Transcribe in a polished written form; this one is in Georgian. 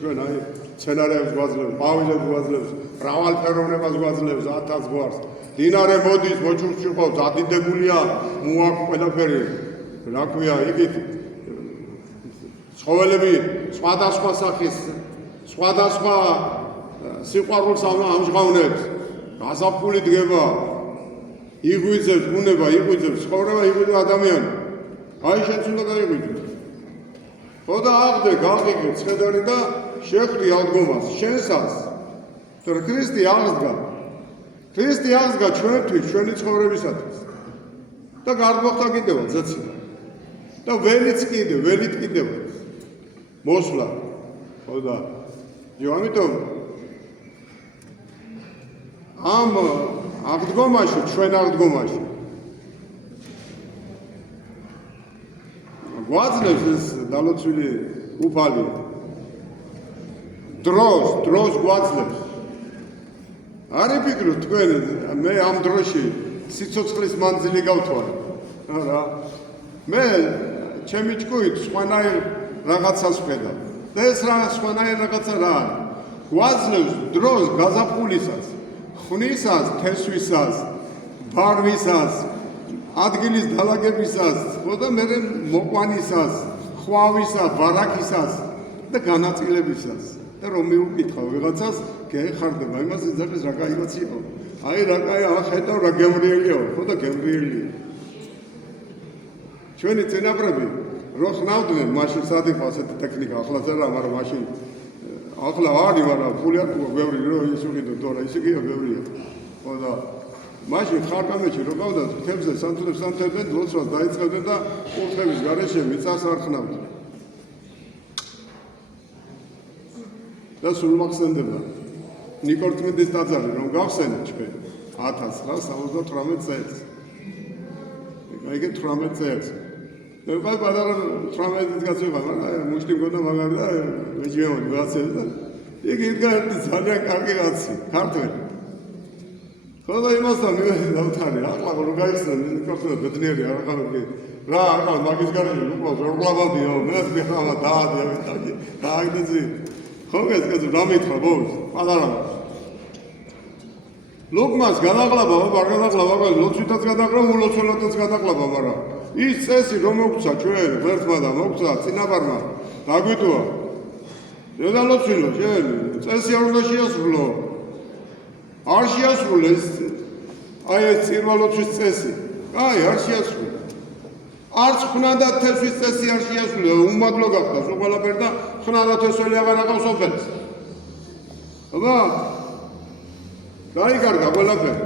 ჩვენ აი სცენარებს გვაძლევს, ყვავილებს გვაძლევს, მრავალფეროვნებას გვაძლევს 1000 გვარს. დინარე მოდის, მოჩუქჩუქობს, ადიდებულია, მოაქვს ყველაფერი. რა ქვია, იგით ცხოველები სხვადასხვა სახის, სხვადასხვა სიყვარულს ამჟღავნებს. გაზაფხული დგება, იღვიძებს, ბუნება იღვიძებს, ცხოვრება იღვიძებს ადამიანი. აი შენც უნდა გაიღვიძებს. ხო და აღდგე, გავიღე ცხედარი და შეხვდი აღდგომას, შენსაც. თორე ქრისტე აღდგა. ქრისტე აღდგა ჩვენთვის, ჩვენი ცხოვრებისათვის. და გარდმოხდა კიდევ ზეცი. და ველით კიდევ მოსვლა. ხო და ამიტომ ამ აღდგომაში, ჩვენ აღდგომაში გვაძლევს ეს დალოცვილი უფალი დროს გვაძლევს. არ იფიქროთ თქვენ, მე ამ დროში სიცოცხლის მანძილი გავთვალე. რა მე ჩემი ჭკუით სხვანაირ რაღაცას ვხედავ. და ეს სხვანაირ რაღაცა რა არის? გვაძლევს დროს გაზაფხულისას, ხვნისას, თესვისას, ბარვისას, ადგილის დალაგებისას, ხო და მე მოყვანისას, ხვავისა, ბარაქისას და განაწილებისას. და რომ მიუკითხავ ვიღაცას, გეხარდება იმას იძახის რა კაი კაცი იყო. აი რა კაი ახედავ რა გემრიელია, ხო და გემრიელია. ჩვენი წინაპრები რო ხნავდნენ, მაშინ სად იყო ასეთი ტექნიკა, ახლა არა, მაგრამ მაშინ ახლა არის, მაგრამ ფული არ ყვა ბევრი რო ის უყიდო, თორე ისე კი ბევრია. ხო და მაშინ ხარკამეში რო გავდა თებზე სანთლებს ანთებდნენ, ლოცვას დაიწყებდნენ და კურთხევის გარეშე მიწას არ ხნავდნენ. და სულ მახსენდება ნიკოლ წმინდის ტაძარი რომ გავხსენეთ ჩვენ 1978 წელს. ეგ 18 წელს. მე ვიყავ პატარა 18 წელს ვიყავ, მაგრამ მუშტი მქონდა მაგარი და მეჯმეოდი ვაცელი და იქ იდგა ერთი ძალიან კარგი კაცი, ქართველი. ხო და იმასთან მე დავთარი, ახლა რომ გაიხსენ, ქართველი ბედნიერი არ ახლა რა ახლა მაგის გარეშე უყავს ორგლავადიო, მე ვიხავა დაადია, დააგდეძი. ხო ეს რა მითხრა ბოლოს? პატარა. ლოგმას განაღლაბა, არ განაღლაბა, ლოცვითაც გადაყრა, ულოცველადაც გადაყლაბა, მაგრამ ის წესი რომ მოგცა ჩვენ ღერთმა და მოგცა წინაპარმა, დაგვიტოვა. და ლოცვილო, ჩვენ წესი არ უნდა შეასრულო. არ შეასრულეს აი ეს წირვალოცვის წესი. აი არ შეასრულე. არც ხნადა თესვის წესი არ შეასრულე, უმადლო გახდა სულ ყველაფერი და ხნადა თესველი აღარ აყავს ოფენს. აბა გაიგარდა ყველაფერი.